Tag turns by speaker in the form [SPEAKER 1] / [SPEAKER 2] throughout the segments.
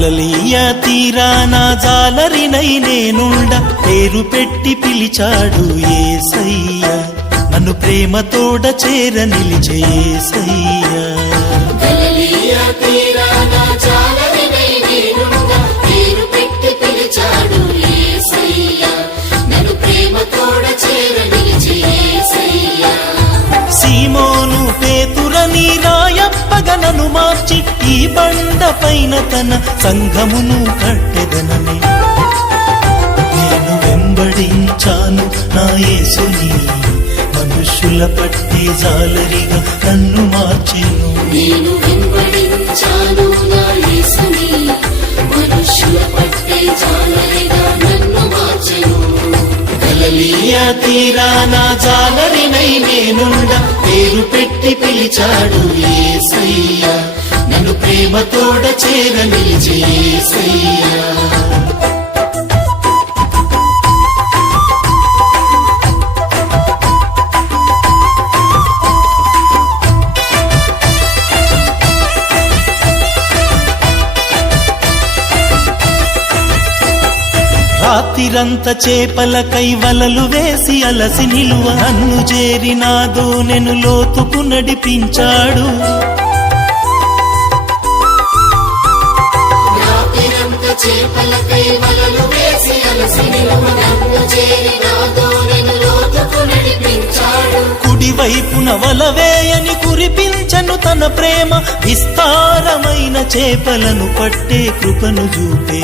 [SPEAKER 1] గలలీయ తీరాన జాలరినై నేనుండ పేరు పెట్టి పిలిచాడు ఏసయ్య. నన్ను ప్రేమతోడ చేర నిలిచే ఏసయ్య.
[SPEAKER 2] గలిలియా తీరాన జాలరినై నేనుండా పేరు పెట్టి పిలిచాడు యేసయ్యా నన్ను ప్రేమతోడ చేర నిలిచి యేసయ్యా
[SPEAKER 1] సీమోను పేతురని రాయప్పగనను మార్చి బండ పైన తన సంఘమును కట్టెదనని. నేను వెంబడించాను నా యేసుని. మనుషుల పట్టి జాలరిగా నన్ను మార్చెను.
[SPEAKER 2] నేను వెంబడించాను నా యేసుని. మనుషుల పట్టే జాలరిగా నన్ను మార్చెను.
[SPEAKER 1] గలలీయ తీరాన జాలరినై నేనుండ పేరు పెట్టి పిలిచాడు ఏసయ్య ప్రేమతోడ చేర నిలిచే రాత్రిరంత చేపల కైవలలు వేసి అలసి నిలువ నన్ను చేరినాదో నేను లోతుకు నడిపించాడు.
[SPEAKER 2] చేపలకై వలలు వేసి అలసి నిలువ నన్ను చేరి నా దోణెను లోతుకు నడిపించాడు.
[SPEAKER 1] కుడి వైపున వల వేయని కురిపించను తన ప్రేమ విస్తారమైన చేపలను పట్టే కృపను చూపే.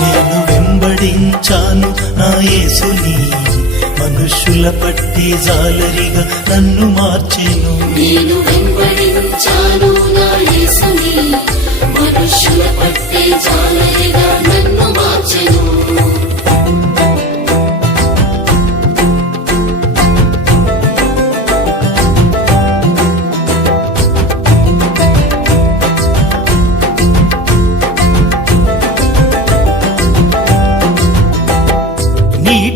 [SPEAKER 1] నేను వెంబడించాను నా యేసుని మనుషుల పట్టి జాలరిగా నన్ను మార్చెను.
[SPEAKER 2] నేను వెంబడించాను నా యేసుని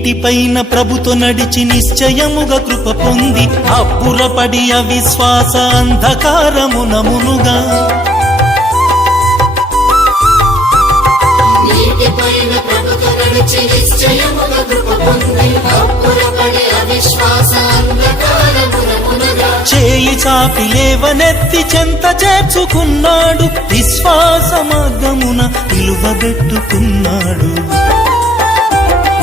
[SPEAKER 1] నీటిపైన ప్రభుతో నడిచి నిశ్చయముగా కృప పొంది
[SPEAKER 2] పొంది అప్పురపడి అవిశ్వాస అంధకారమున మునగా
[SPEAKER 1] చేయి చాపి లేవనెత్తి చెంత చేర్చుకున్నాడు విశ్వాస మార్గమున నిలువబెట్టుకున్నాడు.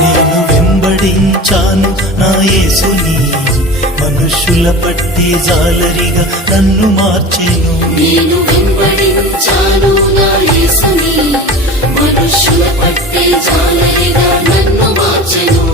[SPEAKER 1] నేను వెంబడించాను నా యేసుని మనుషుల పట్టి జాలరిగా నన్ను మార్చెను.
[SPEAKER 2] నేను వెంబడించాను నా యేసుని మనుషుల పట్టే జాలరిగా నన్ను మార్చెను.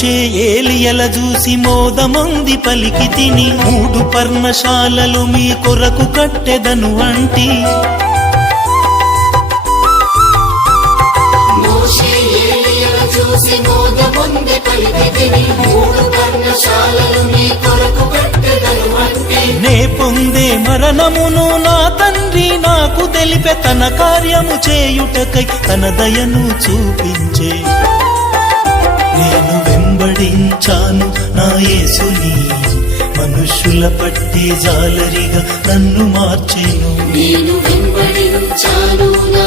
[SPEAKER 1] మోషే ఏలియల చూసి మోదమంది పలికి తిని మూడు పర్ణశాలలు మీ కొరకు కట్టెదను అంటి
[SPEAKER 2] నీ
[SPEAKER 1] పొందే మరణమును నా తండ్రి నాకు తెలిపే తన కార్యము చేయుటకై తన దయను చూపించే. నేను యేసుని మనుషుల పట్టే జాలరిగా నన్ను మార్చెను.
[SPEAKER 2] నేను వెంబడించాను నా